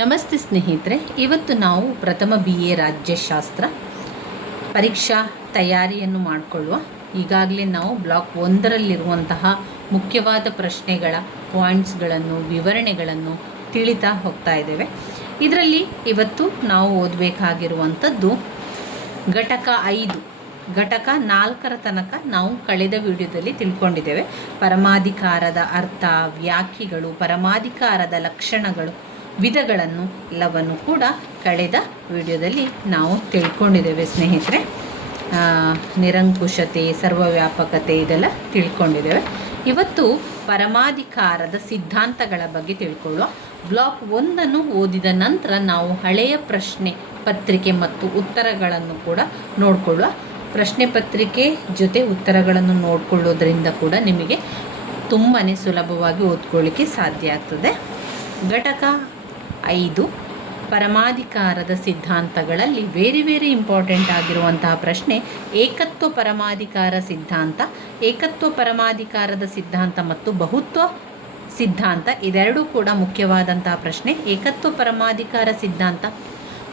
ನಮಸ್ತೆ ಸ್ನೇಹಿತರೆ, ಇವತ್ತು ನಾವು ಪ್ರಥಮ BA ರಾಜ್ಯಶಾಸ್ತ್ರ ಪರೀಕ್ಷಾ ತಯಾರಿಯನ್ನು ಮಾಡಿಕೊಳ್ಳುವ. ಈಗಾಗಲೇ ನಾವು ಬ್ಲಾಕ್ 1ರಲ್ಲಿರುವಂತಹ ಮುಖ್ಯವಾದ ಪ್ರಶ್ನೆಗಳ ಪಾಯಿಂಟ್ಸ್ಗಳನ್ನು ವಿವರಣೆಗಳನ್ನು ತಿಳಿತಾ ಹೋಗ್ತಾ ಇದ್ದೇವೆ. ಇದರಲ್ಲಿ ಇವತ್ತು ನಾವು ಓದಬೇಕಾಗಿರುವಂಥದ್ದು ಘಟಕ 5 ಘಟಕ 4ರ ತನಕ ನಾವು ಕಳೆದ ವಿಡಿಯೋದಲ್ಲಿ ತಿಳ್ಕೊಂಡಿದ್ದೇವೆ. ಪರಮಾಧಿಕಾರದ ಅರ್ಥ, ವ್ಯಾಖ್ಯೆಗಳು, ಪರಮಾಧಿಕಾರದ ಲಕ್ಷಣಗಳು, ವಿಧಗಳನ್ನು ಎಲ್ಲವನ್ನು ಕೂಡ ಕಳೆದ ವಿಡಿಯೋದಲ್ಲಿ ನಾವು ತಿಳ್ಕೊಂಡಿದ್ದೇವೆ ಸ್ನೇಹಿತರೆ. ನಿರಂಕುಶತೆ, ಸರ್ವವ್ಯಾಪಕತೆ ಇದೆಲ್ಲ ತಿಳ್ಕೊಂಡಿದ್ದೇವೆ. ಇವತ್ತು ಪರಮಾಧಿಕಾರದ ಸಿದ್ಧಾಂತಗಳ ಬಗ್ಗೆ ತಿಳ್ಕೊಳ್ಳುವ. ಬ್ಲಾಕ್ 1 ಓದಿದ ನಂತರ ನಾವು ಹಳೆಯ ಪ್ರಶ್ನೆ ಪತ್ರಿಕೆ ಮತ್ತು ಉತ್ತರಗಳನ್ನು ಕೂಡ ನೋಡಿಕೊಳ್ಳುವ. ಪ್ರಶ್ನೆ ಪತ್ರಿಕೆ ಜೊತೆ ಉತ್ತರಗಳನ್ನು ನೋಡಿಕೊಳ್ಳೋದ್ರಿಂದ ಕೂಡ ನಿಮಗೆ ತುಂಬಾ ಸುಲಭವಾಗಿ ಓದ್ಕೊಳ್ಳಿಕ್ಕೆ ಸಾಧ್ಯ ಆಗ್ತದೆ. ಘಟಕ 5 ಪರಮಾಧಿಕಾರದ ಸಿದ್ಧಾಂತಗಳಲ್ಲಿ ವೆರಿ ಇಂಪಾರ್ಟೆಂಟ್ ಆಗಿರುವಂತಹ ಪ್ರಶ್ನೆ ಏಕತ್ವ ಪರಮಾಧಿಕಾರ ಸಿದ್ಧಾಂತ. ಏಕತ್ವ ಪರಮಾಧಿಕಾರದ ಸಿದ್ಧಾಂತ ಮತ್ತು ಬಹುತ್ವ ಸಿದ್ಧಾಂತ ಇದೆರಡೂ ಕೂಡ ಮುಖ್ಯವಾದಂತಹ ಪ್ರಶ್ನೆ. ಏಕತ್ವ ಪರಮಾಧಿಕಾರ ಸಿದ್ಧಾಂತ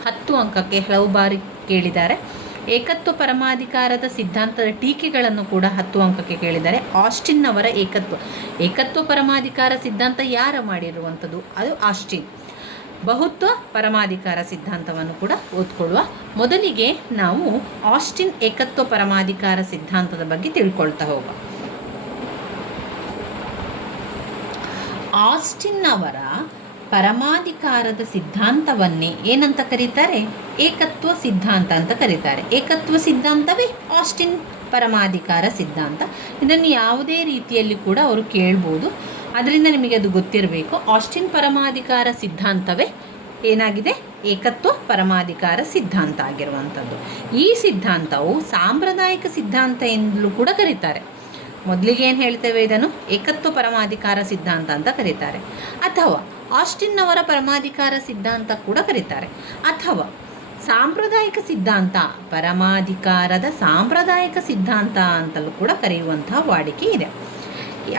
10 ಅಂಕಕ್ಕೆ ಹಲವು ಬಾರಿ ಕೇಳಿದ್ದಾರೆ. ಏಕತ್ವ ಪರಮಾಧಿಕಾರದ ಸಿದ್ಧಾಂತದ ಟೀಕೆಗಳನ್ನು ಕೂಡ 10 ಅಂಕಕ್ಕೆ ಕೇಳಿದ್ದಾರೆ. ಆಸ್ಟಿನ್ ಅವರ ಏಕತ್ವ ಪರಮಾಧಿಕಾರ ಸಿದ್ಧಾಂತ ಯಾರು ಮಾಡಿರುವಂಥದ್ದು? ಅದು ಆಸ್ಟಿನ್. ಬಹುತ್ವ ಪರಮಾಧಿಕಾರ ಸಿದ್ಧಾಂತವನ್ನು ಕೂಡ ಓದ್ಕೊಳ್ಳುವ. ಮೊದಲಿಗೆ ನಾವು ಆಸ್ಟಿನ್ ಏಕತ್ವ ಪರಮಾಧಿಕಾರ ಸಿದ್ಧಾಂತದ ಬಗ್ಗೆ ತಿಳ್ಕೊಳ್ತಾ ಹೋಗುವ. ಆಸ್ಟಿನ್ ಅವರ ಪರಮಾಧಿಕಾರದ ಸಿದ್ಧಾಂತವನ್ನೇ ಏನಂತ ಕರೀತಾರೆ? ಏಕತ್ವ ಸಿದ್ಧಾಂತ ಅಂತ ಕರೀತಾರೆ. ಏಕತ್ವ ಸಿದ್ಧಾಂತವೇ ಆಸ್ಟಿನ್ ಪರಮಾಧಿಕಾರ ಸಿದ್ಧಾಂತ. ಇದನ್ನು ಯಾವುದೇ ರೀತಿಯಲ್ಲಿ ಕೂಡ ಅವರು ಕೇಳ್ಬೋದು. ಅದರಿಂದ ನಿಮಗೆ ಅದು ಗೊತ್ತಿರಬೇಕು. ಆಸ್ಟಿನ್ ಪರಮಾಧಿಕಾರ ಸಿದ್ಧಾಂತವೇ ಏನಾಗಿದೆ? ಏಕತ್ವ ಪರಮಾಧಿಕಾರ ಸಿದ್ಧಾಂತ ಆಗಿರುವಂಥದ್ದು. ಈ ಸಿದ್ಧಾಂತವು ಸಾಂಪ್ರದಾಯಿಕ ಸಿದ್ಧಾಂತ ಎಂದಲೂ ಕೂಡ ಕರೀತಾರೆ. ಮೊದಲಿಗೆ ಏನು ಹೇಳ್ತೇವೆ? ಇದನ್ನು ಏಕತ್ವ ಪರಮಾಧಿಕಾರ ಸಿದ್ಧಾಂತ ಅಂತ ಕರೀತಾರೆ, ಅಥವಾ ಆಸ್ಟಿನ್ ಅವರ ಪರಮಾಧಿಕಾರ ಸಿದ್ಧಾಂತ ಕೂಡ ಕರೀತಾರೆ, ಅಥವಾ ಸಾಂಪ್ರದಾಯಿಕ ಸಿದ್ಧಾಂತ, ಪರಮಾಧಿಕಾರದ ಸಾಂಪ್ರದಾಯಿಕ ಸಿದ್ಧಾಂತ ಅಂತಲೂ ಕೂಡ ಕರೆಯುವಂತಹ ವಾಡಿಕೆ ಇದೆ.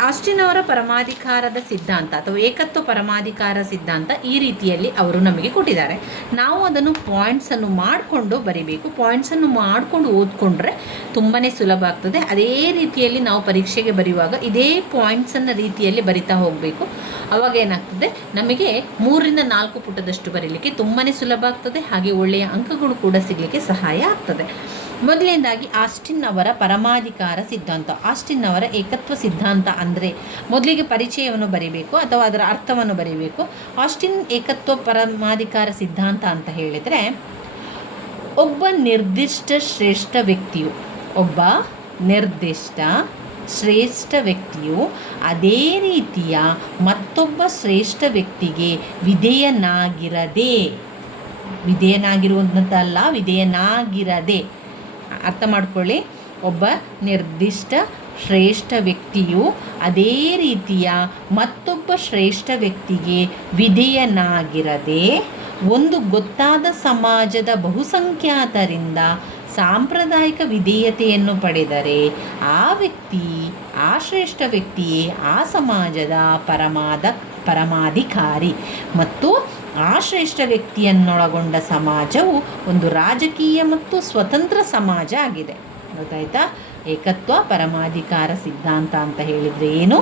ಆಸ್ಟಿನ್ ಅವರ ಪರಮಾಧಿಕಾರದ ಸಿದ್ಧಾಂತ ಅಥವಾ ಏಕತ್ವ ಪರಮಾಧಿಕಾರ ಸಿದ್ಧಾಂತ ಈ ರೀತಿಯಲ್ಲಿ ಅವರು ನಮಗೆ ಕೊಟ್ಟಿದ್ದಾರೆ. ನಾವು ಅದನ್ನು ಪಾಯಿಂಟ್ಸನ್ನು ಮಾಡಿಕೊಂಡು ಬರಿಬೇಕು. ಪಾಯಿಂಟ್ಸನ್ನು ಮಾಡಿಕೊಂಡು ಓದ್ಕೊಂಡ್ರೆ ತುಂಬಾ ಸುಲಭ ಆಗ್ತದೆ. ಅದೇ ರೀತಿಯಲ್ಲಿ ನಾವು ಪರೀಕ್ಷೆಗೆ ಬರೆಯುವಾಗ ಇದೇ ಪಾಯಿಂಟ್ಸನ್ನು ರೀತಿಯಲ್ಲಿ ಬರಿತಾ ಹೋಗಬೇಕು. ಅವಾಗ ಏನಾಗ್ತದೆ, ನಮಗೆ 3ರಿಂದ 4 ಪುಟದಷ್ಟು ಬರೀಲಿಕ್ಕೆ ತುಂಬಾ ಸುಲಭ ಆಗ್ತದೆ. ಹಾಗೆ ಒಳ್ಳೆಯ ಅಂಕಗಳು ಕೂಡ ಸಿಗಲಿಕ್ಕೆ ಸಹಾಯ ಆಗ್ತದೆ. ಮೊದಲನೇದಾಗಿ ಆಸ್ಟಿನ್ ಅವರ ಪರಮಾಧಿಕಾರ ಸಿದ್ಧಾಂತ. ಆಸ್ಟಿನ್ ಅವರ ಏಕತ್ವ ಸಿದ್ಧಾಂತ ಅಂದರೆ ಮೊದಲಿಗೆ ಪರಿಚಯವನ್ನು ಬರೀಬೇಕು ಅಥವಾ ಅದರ ಅರ್ಥವನ್ನು ಬರೀಬೇಕು. ಆಸ್ಟಿನ್ ಏಕತ್ವ ಪರಮಾಧಿಕಾರ ಸಿದ್ಧಾಂತ ಅಂತ ಹೇಳಿದರೆ, ಒಬ್ಬ ನಿರ್ದಿಷ್ಟ ಶ್ರೇಷ್ಠ ವ್ಯಕ್ತಿಯು ಅದೇ ರೀತಿಯ ಮತ್ತೊಬ್ಬ ಶ್ರೇಷ್ಠ ವ್ಯಕ್ತಿಗೆ ವಿಧೇಯನಾಗಿರದೆ ಅರ್ಥ ಮಾಡ್ಕೊಳ್ಳಿ. ಒಬ್ಬ ನಿರ್ದಿಷ್ಟ ಶ್ರೇಷ್ಠ ವ್ಯಕ್ತಿಯು ಅದೇ ರೀತಿಯ ಮತ್ತೊಬ್ಬ ಶ್ರೇಷ್ಠ ವ್ಯಕ್ತಿಗೆ ವಿಧೇಯನಾಗಿರದೆ ಒಂದು ಗೊತ್ತಾದ ಸಮಾಜದ ಬಹುಸಂಖ್ಯಾತರಿಂದ ಸಾಂಪ್ರದಾಯಿಕ ವಿಧೇಯತೆಯನ್ನು ಪಡೆದರೆ ಆ ಶ್ರೇಷ್ಠ ವ್ಯಕ್ತಿಯೇ ಆ ಸಮಾಜದ ಪರಮಾಧಿಕಾರಿ ಮತ್ತು ಆ ಶ್ರೇಷ್ಠ ವ್ಯಕ್ತಿಯನ್ನೊಳಗೊಂಡ ಸಮಾಜವು ಒಂದು ರಾಜಕೀಯ ಮತ್ತು ಸ್ವತಂತ್ರ ಸಮಾಜ ಆಗಿದೆ. ಗೊತ್ತಾಯ್ತಾ? ಏಕತ್ವ ಪರಮಾಧಿಕಾರ ಸಿದ್ಧಾಂತ ಅಂತ ಹೇಳಿದರೆ ಏನು?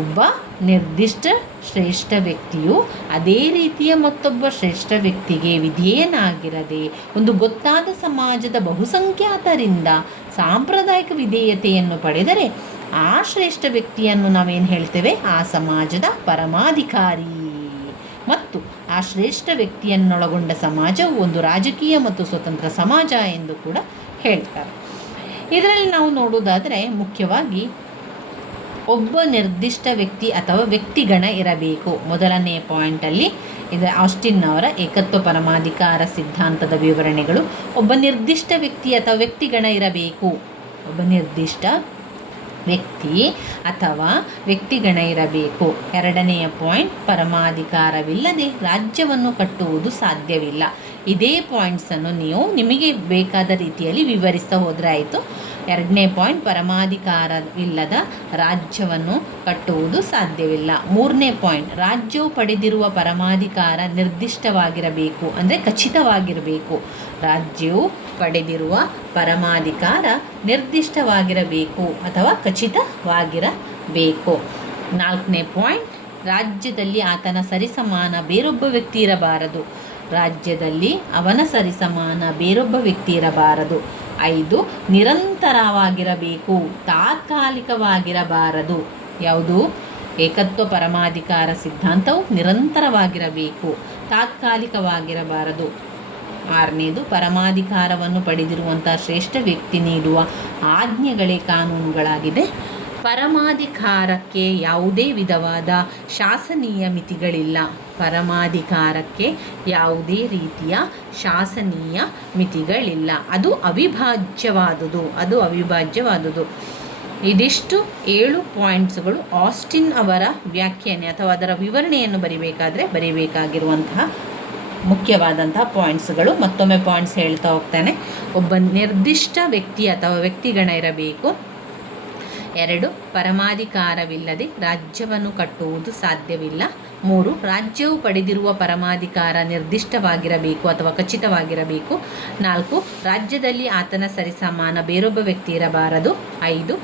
ಒಬ್ಬ ನಿರ್ದಿಷ್ಟ ಶ್ರೇಷ್ಠ ವ್ಯಕ್ತಿಯು ಅದೇ ರೀತಿಯ ಮತ್ತೊಬ್ಬ ಶ್ರೇಷ್ಠ ವ್ಯಕ್ತಿಗೆ ವಿಧೇಯನಾಗಿರದೆ ಒಂದು ಗೊತ್ತಾದ ಸಮಾಜದ ಬಹುಸಂಖ್ಯಾತರಿಂದ ಸಾಂಪ್ರದಾಯಿಕ ವಿಧೇಯತೆಯನ್ನು ಪಡೆದರೆ ಆ ಶ್ರೇಷ್ಠ ವ್ಯಕ್ತಿಯನ್ನು ನಾವೇನು ಹೇಳ್ತೇವೆ? ಆ ಸಮಾಜದ ಪರಮಾಧಿಕಾರಿ ಮತ್ತು ಆ ಶ್ರೇಷ್ಠ ವ್ಯಕ್ತಿಯನ್ನೊಳಗೊಂಡ ಸಮಾಜವು ಒಂದು ರಾಜಕೀಯ ಮತ್ತು ಸ್ವತಂತ್ರ ಸಮಾಜ ಎಂದು ಕೂಡ ಹೇಳ್ತಾರೆ. ಇದರಲ್ಲಿ ನಾವು ನೋಡುವುದಾದರೆ ಮುಖ್ಯವಾಗಿ ಒಬ್ಬ ನಿರ್ದಿಷ್ಟ ವ್ಯಕ್ತಿ ಅಥವಾ ವ್ಯಕ್ತಿಗಣ ಇರಬೇಕು. ಮೊದಲನೆಯ ಪಾಯಿಂಟಲ್ಲಿ ಇದು ಆಸ್ಟಿನ್ ಅವರ ಏಕತ್ವ ಪರಮಾಧಿಕಾರ ಸಿದ್ಧಾಂತದ ವಿವರಣೆಗಳು. ಒಬ್ಬ ನಿರ್ದಿಷ್ಟ ವ್ಯಕ್ತಿ ಅಥವಾ ವ್ಯಕ್ತಿಗಣ ಇರಬೇಕು. ಒಬ್ಬ ನಿರ್ದಿಷ್ಟ ವ್ಯಕ್ತಿ ಅಥವಾ ವ್ಯಕ್ತಿಗಣ ಇರಬೇಕು. ಎರಡನೆಯ ಪಾಯಿಂಟ್, ಪರಮಾಧಿಕಾರವಿಲ್ಲದೆ ರಾಜ್ಯವನ್ನು ಕಟ್ಟುವುದು ಸಾಧ್ಯವಿಲ್ಲ. ಇದೇ ಪಾಯಿಂಟ್ಸನ್ನು ನೀವು ನಿಮಗೆ ಬೇಕಾದ ರೀತಿಯಲ್ಲಿ ವಿವರಿಸ್ತಾ ಹೋದರೆ ಆಯಿತು. 2ನೇ ಪಾಯಿಂಟ್, ಪರಮಾಧಿಕಾರವಿಲ್ಲದ ರಾಜ್ಯವನ್ನು ಕಟ್ಟುವುದು ಸಾಧ್ಯವಿಲ್ಲ. 3ನೇ ಪಾಯಿಂಟ್, ರಾಜ್ಯವು ಪಡೆದಿರುವ ಪರಮಾಧಿಕಾರ ನಿರ್ದಿಷ್ಟವಾಗಿರಬೇಕು, ಅಂದರೆ ಖಚಿತವಾಗಿರಬೇಕು. ರಾಜ್ಯವು ಪಡೆದಿರುವ ಪರಮಾಧಿಕಾರ ನಿರ್ದಿಷ್ಟವಾಗಿರಬೇಕು ಅಥವಾ ಖಚಿತವಾಗಿರಬೇಕು. 4ನೇ ಪಾಯಿಂಟ್, ರಾಜ್ಯದಲ್ಲಿ ಆತನ ಸರಿಸಮಾನ ಬೇರೊಬ್ಬ ವ್ಯಕ್ತಿ ಇರಬಾರದು. ರಾಜ್ಯದಲ್ಲಿ ಅವನ ಸರಿಸಮಾನ ಬೇರೊಬ್ಬ ವ್ಯಕ್ತಿ ಇರಬಾರದು. 5, ನಿರಂತರವಾಗಿರಬೇಕು, ತಾತ್ಕಾಲಿಕವಾಗಿರಬಾರದು. ಯಾವುದು? ಏಕತ್ವ ಪರಮಾಧಿಕಾರ ಸಿದ್ಧಾಂತವು ನಿರಂತರವಾಗಿರಬೇಕು, ತಾತ್ಕಾಲಿಕವಾಗಿರಬಾರದು. 6ನೇದು, ಪರಮಾಧಿಕಾರವನ್ನು ಪಡೆದಿರುವಂಥ ಶ್ರೇಷ್ಠ ವ್ಯಕ್ತಿ ನೀಡುವ ಆಜ್ಞೆಗಳೇ ಕಾನೂನುಗಳಾಗಿದೆ. ಪರಮಾಧಿಕಾರಕ್ಕೆ ಯಾವುದೇ ವಿಧವಾದ ಶಾಸನೀಯ ಮಿತಿಗಳಿಲ್ಲ. ಪರಮಾಧಿಕಾರಕ್ಕೆ ಯಾವುದೇ ರೀತಿಯ ಶಾಸನೀಯ ಮಿತಿಗಳಿಲ್ಲ. ಅದು ಅವಿಭಾಜ್ಯವಾದುದು. ಇದಿಷ್ಟು 7 ಪಾಯಿಂಟ್ಸ್ಗಳು ಆಸ್ಟಿನ್ ಅವರ ವ್ಯಾಖ್ಯಾನ ಅಥವಾ ಅದರ ವಿವರಣೆಯನ್ನು ಬರಿಬೇಕಾಗಿರುವಂತಹ ಮುಖ್ಯವಾದಂತಹ ಪಾಯಿಂಟ್ಸ್ಗಳು. ಮತ್ತೊಮ್ಮೆ ಪಾಯಿಂಟ್ಸ್ ಹೇಳ್ತಾ ಹೋಗ್ತಾನೆ. ಒಬ್ಬ ನಿರ್ದಿಷ್ಟ ವ್ಯಕ್ತಿ ಅಥವಾ ವ್ಯಕ್ತಿಗಣ ಇರಬೇಕು. 2, ಪರಮಾಧಿಕಾರವಿಲ್ಲದೆ ರಾಜ್ಯವನ್ನು ಕಟ್ಟುವುದು ಸಾಧ್ಯವಿಲ್ಲ. 3, ರಾಜ್ಯವು ಪಡೆದಿರುವ ಪರಮಾಧಿಕಾರ ನಿರ್ದಿಷ್ಟವಾಗಿರಬೇಕು ಅಥವಾ ಖಚಿತವಾಗಿರಬೇಕು. 4, ರಾಜ್ಯದಲ್ಲಿ ಆತನ ಸರಿಸಮಾನ ಬೇರೊಬ್ಬ ವ್ಯಕ್ತಿ ಇರಬಾರದು. 5,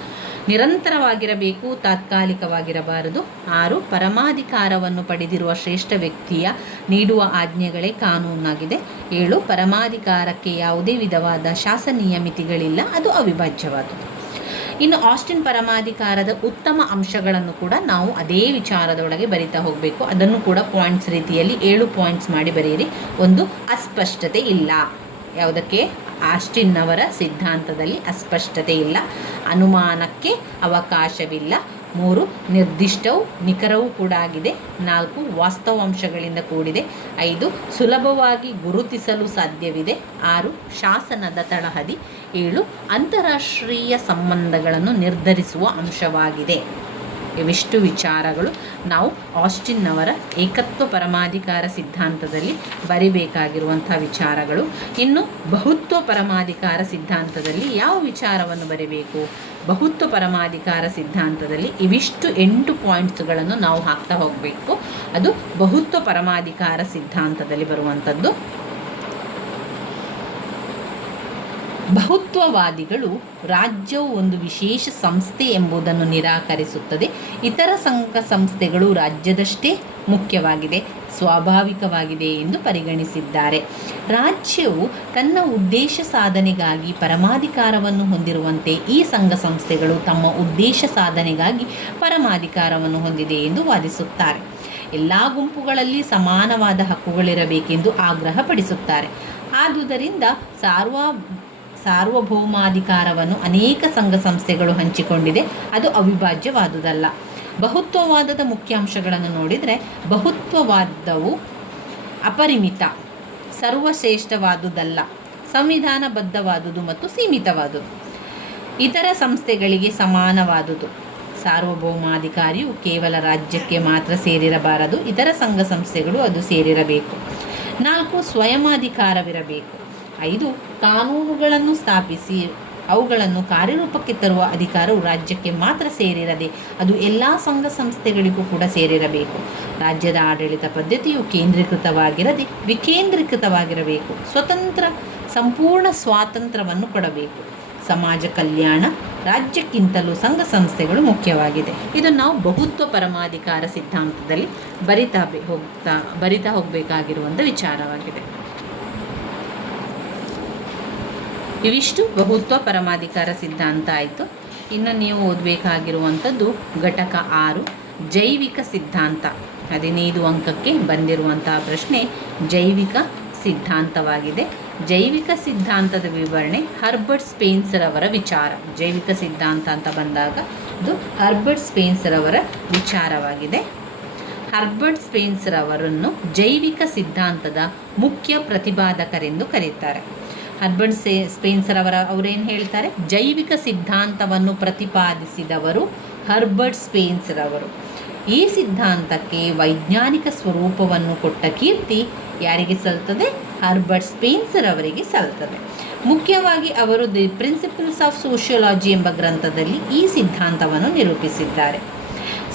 ನಿರಂತರವಾಗಿರಬೇಕು, ತಾತ್ಕಾಲಿಕವಾಗಿರಬಾರದು. 6, ಪರಮಾಧಿಕಾರವನ್ನು ಪಡೆದಿರುವ ಶ್ರೇಷ್ಠ ವ್ಯಕ್ತಿಯ ನೀಡುವ ಆಜ್ಞೆಗಳೇ ಕಾನೂನಾಗಿದೆ. 7, ಪರಮಾಧಿಕಾರಕ್ಕೆ ಯಾವುದೇ ವಿಧವಾದ ಶಾಸನೀಯ ಮಿತಿಗಳಿಲ್ಲ, ಅದು ಅವಿಭಾಜ್ಯವಾದುದು. ಇನ್ನು ಆಸ್ಟಿನ್ ಪರಮಾಧಿಕಾರದ ಉತ್ತಮ ಅಂಶಗಳನ್ನು ಕೂಡ ನಾವು ಅದೇ ವಿಚಾರದೊಳಗೆ ಬರಿತಾ ಹೋಗಬೇಕು. ಅದನ್ನು ಕೂಡ ಪಾಯಿಂಟ್ಸ್ ರೀತಿಯಲ್ಲಿ 7 ಪಾಯಿಂಟ್ಸ್ ಮಾಡಿ ಬರೆಯಿರಿ. 1, ಅಸ್ಪಷ್ಟತೆ ಇಲ್ಲ. ಯಾವುದಕ್ಕೆ? ಆಸ್ಟಿನ್ ಅವರ ಸಿದ್ಧಾಂತದಲ್ಲಿ ಅಸ್ಪಷ್ಟತೆ ಇಲ್ಲ, ಅನುಮಾನಕ್ಕೆ ಅವಕಾಶವಿಲ್ಲ. 3, ನಿರ್ದಿಷ್ಟವೂ ನಿಖರವೂ ಕೂಡ ಆಗಿದೆ. 4, ವಾಸ್ತವಾಂಶಗಳಿಂದ ಕೂಡಿದೆ. 5, ಸುಲಭವಾಗಿ ಗುರುತಿಸಲು ಸಾಧ್ಯವಿದೆ. 6, ಶಾಸನದ ತಳಹದಿ. 7, ಅಂತಾರಾಷ್ಟ್ರೀಯ ಸಂಬಂಧಗಳನ್ನು ನಿರ್ಧರಿಸುವ ಅಂಶವಾಗಿದೆ. ಇವಿಷ್ಟು ವಿಚಾರಗಳು ನಾವು ಆಸ್ಟಿನ್ ಅವರ ಏಕತ್ವ ಪರಮಾಧಿಕಾರ ಸಿದ್ಧಾಂತದಲ್ಲಿ ಬರಿಬೇಕಾಗಿರುವಂಥ ವಿಚಾರಗಳು. ಇನ್ನು ಬಹುತ್ವ ಪರಮಾಧಿಕಾರ ಸಿದ್ಧಾಂತದಲ್ಲಿ ಯಾವ ವಿಚಾರವನ್ನು ಬರಿಬೇಕು? ಬಹುತ್ವ ಪರಮಾಧಿಕಾರ ಸಿದ್ಧಾಂತದಲ್ಲಿ ಇವಿಷ್ಟು 8 ಪಾಯಿಂಟ್ಸ್ಗಳನ್ನು ನಾವು ಹಾಕ್ತಾ ಹೋಗಬೇಕು. ಅದು ಬಹುತ್ವ ಪರಮಾಧಿಕಾರ ಸಿದ್ಧಾಂತದಲ್ಲಿ ಬರುವಂಥದ್ದು. ಬಹುತ್ವವಾದಿಗಳು ರಾಜ್ಯವು ಒಂದು ವಿಶೇಷ ಸಂಸ್ಥೆ ಎಂಬುದನ್ನು ನಿರಾಕರಿಸುತ್ತದೆ. ಇತರ ಸಂಘ ಸಂಸ್ಥೆಗಳು ರಾಜ್ಯದಷ್ಟೇ ಮುಖ್ಯವಾಗಿದೆ, ಸ್ವಾಭಾವಿಕವಾಗಿದೆ ಎಂದು ಪರಿಗಣಿಸಿದ್ದಾರೆ. ರಾಜ್ಯವು ತನ್ನ ಉದ್ದೇಶ ಸಾಧನೆಗಾಗಿ ಪರಮಾಧಿಕಾರವನ್ನು ಹೊಂದಿರುವಂತೆ ಈ ಸಂಘ ಸಂಸ್ಥೆಗಳು ತಮ್ಮ ಉದ್ದೇಶ ಸಾಧನೆಗಾಗಿ ಪರಮಾಧಿಕಾರವನ್ನು ಹೊಂದಿದೆ ಎಂದು ವಾದಿಸುತ್ತಾರೆ. ಎಲ್ಲ ಗುಂಪುಗಳಲ್ಲಿ ಸಮಾನವಾದ ಹಕ್ಕುಗಳಿರಬೇಕೆಂದು ಆಗ್ರಹಪಡಿಸುತ್ತಾರೆ. ಆದುದರಿಂದ ಸಾರ್ವಭೌಮಾಧಿಕಾರವನ್ನು ಅನೇಕ ಸಂಘ ಸಂಸ್ಥೆಗಳು ಹಂಚಿಕೊಂಡಿದೆ, ಅದು ಅವಿಭಾಜ್ಯವಾದುದಲ್ಲ. ಬಹುತ್ವವಾದದ ಮುಖ್ಯಾಂಶಗಳನ್ನು ನೋಡಿದರೆ, ಬಹುತ್ವವಾದವು ಅಪರಿಮಿತ, ಸರ್ವಶ್ರೇಷ್ಠವಾದುದಲ್ಲ, ಸಂವಿಧಾನಬದ್ಧವಾದುದು ಮತ್ತು ಸೀಮಿತವಾದುದು, ಇತರ ಸಂಸ್ಥೆಗಳಿಗೆ ಸಮಾನವಾದುದು. ಸಾರ್ವಭೌಮಾಧಿಕಾರಿಯು ಕೇವಲ ರಾಜ್ಯಕ್ಕೆ ಮಾತ್ರ ಸೇರಿರಬಾರದು, ಇತರ ಸಂಘ ಸಂಸ್ಥೆಗಳು ಅದು ಸೇರಿರಬೇಕು. 4, ಸ್ವಯಮಾಧಿಕಾರವಿರಬೇಕು. 5, ಕಾನೂನುಗಳನ್ನು ಸ್ಥಾಪಿಸಿ ಅವುಗಳನ್ನು ಕಾರ್ಯರೂಪಕ್ಕೆ ತರುವ ಅಧಿಕಾರವು ರಾಜ್ಯಕ್ಕೆ ಮಾತ್ರ ಸೇರಿರದೆ ಅದು ಎಲ್ಲ ಸಂಘ ಸಂಸ್ಥೆಗಳಿಗೂ ಕೂಡ ಸೇರಿರಬೇಕು. ರಾಜ್ಯದ ಆಡಳಿತ ಪದ್ಧತಿಯು ಕೇಂದ್ರೀಕೃತವಾಗಿರದೆ ವಿಕೇಂದ್ರೀಕೃತವಾಗಿರಬೇಕು. ಸಂಪೂರ್ಣ ಸ್ವಾತಂತ್ರ್ಯವನ್ನು ಕೊಡಬೇಕು. ಸಮಾಜ ಕಲ್ಯಾಣ ರಾಜ್ಯಕ್ಕಿಂತಲೂ ಸಂಘ ಸಂಸ್ಥೆಗಳು ಮುಖ್ಯವಾಗಿದೆ. ಇದು ನಾವು ಬಹುತ್ವ ಪರಮಾಧಿಕಾರ ಸಿದ್ಧಾಂತದಲ್ಲಿ ಬರಿತಾ ಹೋಗಬೇಕಾಗಿರುವಂಥ ವಿಚಾರವಾಗಿದೆ. ಇವಿಷ್ಟು ಬಹುತ್ವ ಪರಮಾಧಿಕಾರ ಸಿದ್ಧಾಂತ ಆಯಿತು. ಇನ್ನು ನೀವು ಓದಬೇಕಾಗಿರುವಂಥದ್ದು ಘಟಕ 6 ಜೈವಿಕ ಸಿದ್ಧಾಂತ. 15 ಅಂಕಕ್ಕೆ ಬಂದಿರುವಂತಹ ಪ್ರಶ್ನೆ ಜೈವಿಕ ಸಿದ್ಧಾಂತವಾಗಿದೆ. ಜೈವಿಕ ಸಿದ್ಧಾಂತದ ವಿವರಣೆ ಹರ್ಬರ್ಟ್ ಸ್ಪೆನ್ಸರ್ ಅವರ ವಿಚಾರ. ಜೈವಿಕ ಸಿದ್ಧಾಂತ ಅಂತ ಬಂದಾಗ ಇದು ಹರ್ಬರ್ಟ್ ಸ್ಪೆನ್ಸರ್ ಅವರ ವಿಚಾರವಾಗಿದೆ. ಹರ್ಬರ್ಟ್ ಸ್ಪೆನ್ಸರ್ ಅವರನ್ನು ಜೈವಿಕ ಸಿದ್ಧಾಂತದ ಮುಖ್ಯ ಪ್ರತಿಪಾದಕರೆಂದು ಕರೆಯುತ್ತಾರೆ. ಹರ್ಬರ್ಟ್ ಸ್ಪೆನ್ಸರ್ ಅವರೇನು ಹೇಳ್ತಾರೆ? ಜೈವಿಕ ಸಿದ್ಧಾಂತವನ್ನು ಪ್ರತಿಪಾದಿಸಿದವರು ಹರ್ಬರ್ಟ್ ಸ್ಪೆನ್ಸರ್ ಅವರು. ಈ ಸಿದ್ಧಾಂತಕ್ಕೆ ವೈಜ್ಞಾನಿಕ ಸ್ವರೂಪವನ್ನು ಕೊಟ್ಟ ಕೀರ್ತಿ ಯಾರಿಗೆ ಸಲ್ತದೆ? ಹರ್ಬರ್ಟ್ ಸ್ಪೆನ್ಸರ್ ಅವರಿಗೆ ಸಲ್ತದೆ. ಮುಖ್ಯವಾಗಿ ಅವರು ದಿ ಪ್ರಿನ್ಸಿಪಲ್ಸ್ ಆಫ್ ಸೋಷಿಯಾಲಜಿ ಎಂಬ ಗ್ರಂಥದಲ್ಲಿ ಈ ಸಿದ್ಧಾಂತವನ್ನು ನಿರೂಪಿಸಿದ್ದಾರೆ.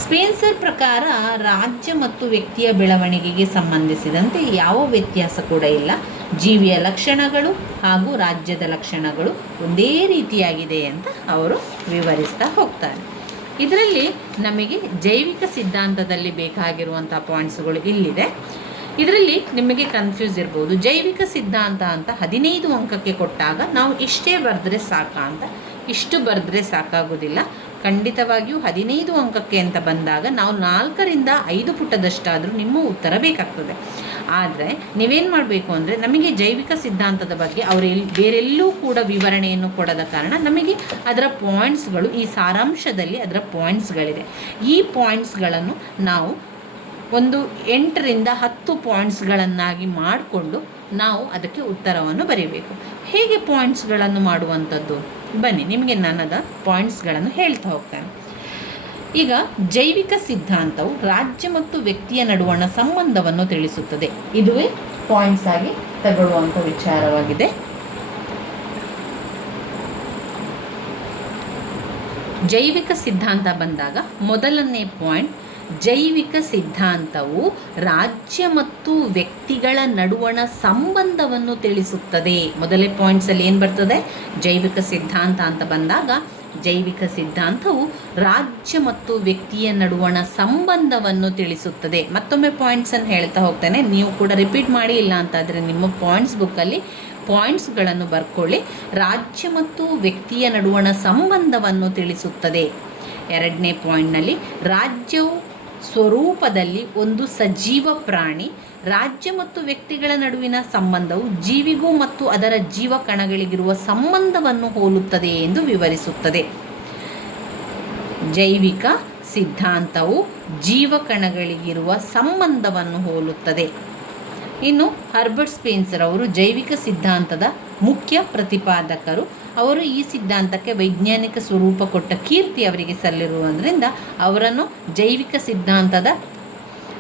ಸ್ಪೆನ್ಸರ್ ಪ್ರಕಾರ ರಾಜ್ಯ ಮತ್ತು ವ್ಯಕ್ತಿಯ ಬೆಳವಣಿಗೆಗೆ ಸಂಬಂಧಿಸಿದಂತೆ ಯಾವ ವ್ಯತ್ಯಾಸ ಕೂಡ ಇಲ್ಲ. ಜೀವಿಯ ಲಕ್ಷಣಗಳು ಹಾಗೂ ರಾಜ್ಯದ ಲಕ್ಷಣಗಳು ಒಂದೇ ರೀತಿಯಾಗಿದೆ ಅಂತ ಅವರು ವಿವರಿಸ್ತಾ ಹೋಗ್ತಾರೆ. ಇದರಲ್ಲಿ ನಮಗೆ ಜೈವಿಕ ಸಿದ್ಧಾಂತದಲ್ಲಿ ಬೇಕಾಗಿರುವಂಥ ಪಾಯಿಂಟ್ಸ್ಗಳು ಇಲ್ಲಿದೆ. ಇದರಲ್ಲಿ ನಿಮಗೆ ಕನ್ಫ್ಯೂಸ್ ಇರ್ಬೋದು. ಜೈವಿಕ ಸಿದ್ಧಾಂತ ಅಂತ 15 ಅಂಕಕ್ಕೆ ಕೊಟ್ಟಾಗ ನಾವು ಇಷ್ಟೇ ಬರೆದ್ರೆ ಸಾಕಾ ಅಂತ. ಇಷ್ಟು ಬರೆದ್ರೆ ಸಾಕಾಗೋದಿಲ್ಲ. ಖಂಡಿತವಾಗಿಯೂ 15 ಅಂಕಕ್ಕೆ ಅಂತ ಬಂದಾಗ ನಾವು 4ರಿಂದ 5 ಪುಟದಷ್ಟಾದರೂ ನಿಮ್ಮ ಉತ್ತರ ಬೇಕಾಗ್ತದೆ. ಆದರೆ ನೀವೇನು ಮಾಡಬೇಕು ಅಂದರೆ, ನಮಗೆ ಜೈವಿಕ ಸಿದ್ಧಾಂತದ ಬಗ್ಗೆ ಅವರು ಬೇರೆಲ್ಲೂ ಕೂಡ ವಿವರಣೆಯನ್ನು ಕೊಡದ ಕಾರಣ ನಮಗೆ ಅದರ ಪಾಯಿಂಟ್ಸ್ಗಳು, ಈ ಸಾರಾಂಶದಲ್ಲಿ ಅದರ ಪಾಯಿಂಟ್ಸ್ಗಳಿದೆ. ಈ ಪಾಯಿಂಟ್ಸ್ಗಳನ್ನು ನಾವು ಒಂದು 8ರಿಂದ 10 ಪಾಯಿಂಟ್ಸ್ಗಳನ್ನಾಗಿ ಮಾಡಿಕೊಂಡು ನಾವು ಅದಕ್ಕೆ ಉತ್ತರವನ್ನು ಬರೀಬೇಕು. ಹೇಗೆ ಪಾಯಿಂಟ್ಸ್ಗಳನ್ನು ಮಾಡುವಂಥದ್ದು? ಬನ್ನಿ, ನಿಮಗೆ ನಾನದ ಪಾಯಿಂಟ್ಸ್ಗಳನ್ನು ಹೇಳ್ತಾ ಹೋಗ್ತೇನೆ. ಈಗ ಜೈವಿಕ ಸಿದ್ಧಾಂತವು ರಾಜ್ಯ ಮತ್ತು ವ್ಯಕ್ತಿಯ ನಡುವಣ ಸಂಬಂಧವನ್ನು ತಿಳಿಸುತ್ತದೆ. ಇದುವೇ ಪಾಯಿಂಟ್ಸ್ ಆಗಿ ತಗೊಳ್ಳುವಂಥ ವಿಚಾರವಾಗಿದೆ. ಜೈವಿಕ ಸಿದ್ಧಾಂತ ಬಂದಾಗ ಮೊದಲನೇ ಪಾಯಿಂಟ್, ಜೈವಿಕ ಸಿದ್ಧಾಂತವು ರಾಜ್ಯ ಮತ್ತು ವ್ಯಕ್ತಿಗಳ ನಡುವಣ ಸಂಬಂಧವನ್ನು ತಿಳಿಸುತ್ತದೆ. ಮೊದಲೇ ಪಾಯಿಂಟ್ಸಲ್ಲಿ ಏನು ಬರ್ತದೆ? ಜೈವಿಕ ಸಿದ್ಧಾಂತ ಅಂತ ಬಂದಾಗ ಜೈವಿಕ ಸಿದ್ಧಾಂತವು ರಾಜ್ಯ ಮತ್ತು ವ್ಯಕ್ತಿಯ ನಡುವಣ ಸಂಬಂಧವನ್ನು ತಿಳಿಸುತ್ತದೆ. ಮತ್ತೊಮ್ಮೆ ಪಾಯಿಂಟ್ಸನ್ನು ಹೇಳ್ತಾ ಹೋಗ್ತೇನೆ, ನೀವು ಕೂಡ ರಿಪೀಟ್ ಮಾಡಿ. ಇಲ್ಲ ಅಂತಾದರೆ ನಿಮ್ಮ ಪಾಯಿಂಟ್ಸ್ ಬುಕ್ಕಲ್ಲಿ ಪಾಯಿಂಟ್ಸ್ಗಳನ್ನು ಬರ್ಕೊಳ್ಳಿ. ರಾಜ್ಯ ಮತ್ತು ವ್ಯಕ್ತಿಯ ನಡುವಣ ಸಂಬಂಧವನ್ನು ತಿಳಿಸುತ್ತದೆ. 2ನೇ ಪಾಯಿಂಟ್ನಲ್ಲಿ, ರಾಜ್ಯವು ಸ್ವರೂಪದಲ್ಲಿ ಒಂದು ಸಜೀವ ಪ್ರಾಣಿ. ರಾಜ್ಯ ಮತ್ತು ವ್ಯಕ್ತಿಗಳ ನಡುವಿನ ಸಂಬಂಧವು ಜೀವಿಗೂ ಮತ್ತು ಅದರ ಜೀವಕಣಗಳಿಗಿರುವ ಸಂಬಂಧವನ್ನು ಹೋಲುತ್ತದೆ ಎಂದು ವಿವರಿಸುತ್ತದೆ. ಜೈವಿಕ ಸಿದ್ಧಾಂತವು ಜೀವಕಣಗಳಿಗಿರುವ ಸಂಬಂಧವನ್ನು ಹೋಲುತ್ತದೆ. ಇನ್ನು ಹರ್ಬರ್ಟ್ ಸ್ಪೆನ್ಸರ್ ಅವರು ಜೈವಿಕ ಸಿದ್ಧಾಂತದ ಮುಖ್ಯ ಪ್ರತಿಪಾದಕರು. ಅವರು ಈ ಸಿದ್ಧಾಂತಕ್ಕೆ ವೈಜ್ಞಾನಿಕ ಸ್ವರೂಪ ಕೊಟ್ಟ ಕೀರ್ತಿ ಅವರಿಗೆ ಸಲ್ಲಿರುವುದರಿಂದ ಅವರನ್ನು ಜೈವಿಕ ಸಿದ್ಧಾಂತದ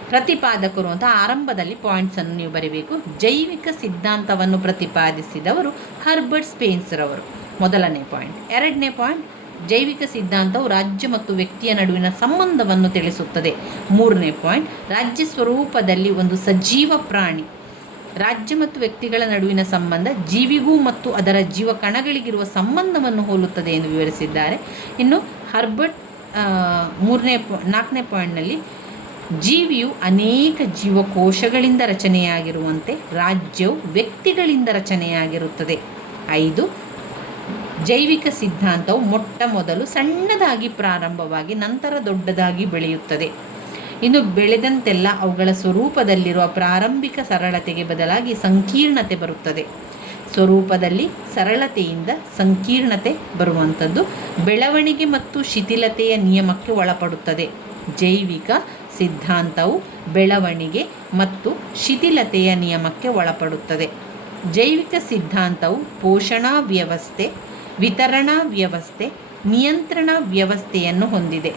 ಪ್ರತಿಪಾದಕರು ಅಂತ ಆರಂಭದಲ್ಲಿ ಪಾಯಿಂಟ್ಸನ್ನು ನೀವು ಬರೀಬೇಕು. ಜೈವಿಕ ಸಿದ್ಧಾಂತವನ್ನು ಪ್ರತಿಪಾದಿಸಿದವರು ಹರ್ಬರ್ಟ್ ಸ್ಪೆನ್ಸರ್ ಅವರು, ಮೊದಲನೇ ಪಾಯಿಂಟ್. 2ನೇ ಪಾಯಿಂಟ್, ಜೈವಿಕ ಸಿದ್ಧಾಂತವು ರಾಜ್ಯ ಮತ್ತು ವ್ಯಕ್ತಿಯ ನಡುವಿನ ಸಂಬಂಧವನ್ನು ತಿಳಿಸುತ್ತದೆ. 3ನೇ ಪಾಯಿಂಟ್, ರಾಜ್ಯ ಸ್ವರೂಪದಲ್ಲಿ ಒಂದು ಸಜೀವ ಪ್ರಾಣಿ. ರಾಜ್ಯ ಮತ್ತು ವ್ಯಕ್ತಿಗಳ ನಡುವಿನ ಸಂಬಂಧ ಜೀವಿಗೂ ಮತ್ತು ಅದರ ಜೀವಕಣಗಳಿಗಿರುವ ಸಂಬಂಧವನ್ನು ಹೋಲುತ್ತದೆ ಎಂದು ವಿವರಿಸಿದ್ದಾರೆ. ಇನ್ನು ಹರ್ಬರ್ಟ್ 4ನೇ ಪಾಯಿಂಟ್ನಲ್ಲಿ, ಜೀವಿಯು ಅನೇಕ ಜೀವಕೋಶಗಳಿಂದ ರಚನೆಯಾಗಿರುವಂತೆ ರಾಜ್ಯವು ವ್ಯಕ್ತಿಗಳಿಂದ ರಚನೆಯಾಗಿರುತ್ತದೆ. 5, ಜೈವಿಕ ಸಿದ್ಧಾಂತವು ಮೊಟ್ಟ ಮೊದಲು ಸಣ್ಣದಾಗಿ ಪ್ರಾರಂಭವಾಗಿ ನಂತರ ದೊಡ್ಡದಾಗಿ ಬೆಳೆಯುತ್ತದೆ. ಇನ್ನು ಬೆಳೆದಂತೆಲ್ಲ ಅವುಗಳ ಸ್ವರೂಪದಲ್ಲಿರುವ ಪ್ರಾರಂಭಿಕ ಸರಳತೆಗೆ ಬದಲಾಗಿ ಸಂಕೀರ್ಣತೆ ಬರುತ್ತದೆ. ಸ್ವರೂಪದಲ್ಲಿ ಸರಳತೆಯಿಂದ ಸಂಕೀರ್ಣತೆ ಬರುವಂಥದ್ದು ಬೆಳವಣಿಗೆ ಮತ್ತು ಶಿಥಿಲತೆಯ ನಿಯಮಕ್ಕೆ ಒಳಪಡುತ್ತದೆ. ಜೈವಿಕ ಸಿದ್ಧಾಂತವು ಬೆಳವಣಿಗೆ ಮತ್ತು ಶಿಥಿಲತೆಯ ನಿಯಮಕ್ಕೆ ಒಳಪಡುತ್ತದೆ. ಜೈವಿಕ ಸಿದ್ಧಾಂತವು ಪೋಷಣಾ ವ್ಯವಸ್ಥೆ, ವಿತರಣಾ ವ್ಯವಸ್ಥೆ, ನಿಯಂತ್ರಣ ವ್ಯವಸ್ಥೆಯನ್ನು ಹೊಂದಿದೆ.